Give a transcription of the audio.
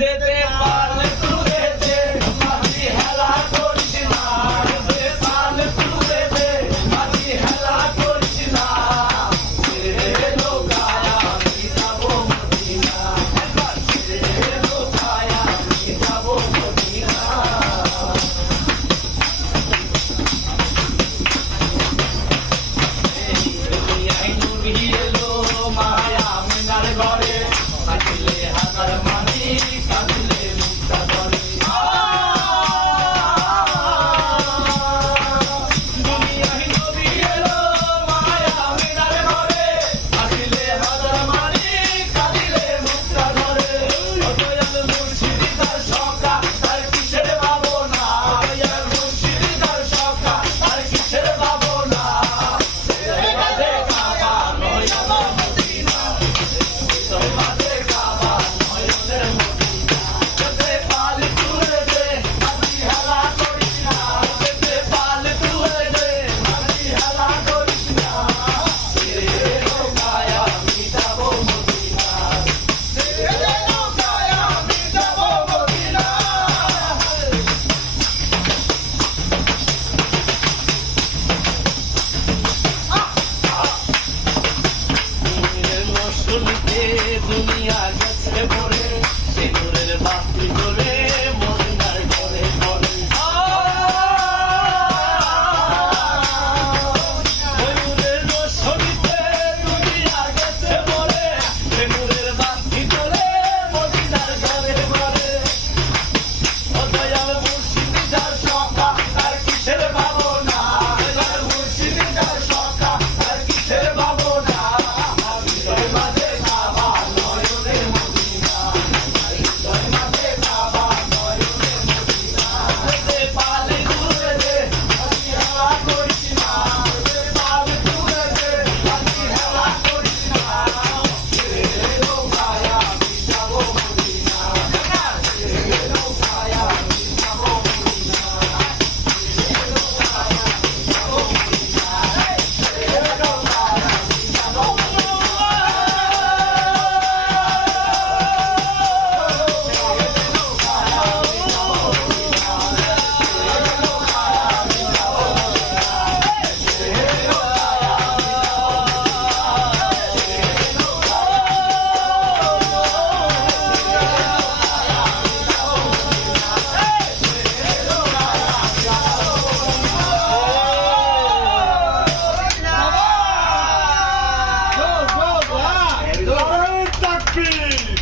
দেতে পারলে তুলে দে মাঝি হেলা করিস না দেতে পারলে তুলে দে মাঝি হেলা করিস না ছেড়ে লোকায় আমি যাবো মদিনা একবার ছেড়ে লোকায় আমি যাবো মদিনা মায়া মিনার ঘরে কাটিলে হাজার মানি কাটিলে মুক্তা ধরে দুনিয়ায় নবী এলো মায়া মিনার ঘরে কাটিলে হাজার মানি কাটিলে মুক্তা ধরে দয়াল মুর্শিদি তার সখা তার কিসের ভাবনা দয়াল মুর্শিদি তার সখা তার কিসের ভাবনা দুনিয়া গেছে ভরে সিঁদুরের বাতি জ্বলে মদিনার ঘরে ঘরে ময়ূরের রোশনীতে দুনিয়া গেছে ভরে সিঁদুরের বাতি জ্বলে মদিনার ঘরে ঘরে দয়াল মুর্শিদি যার সখা তার কিসের ভাবনা দয়াল মুর্শিদি যার সখা তার কিসের ভাবনা Takbir!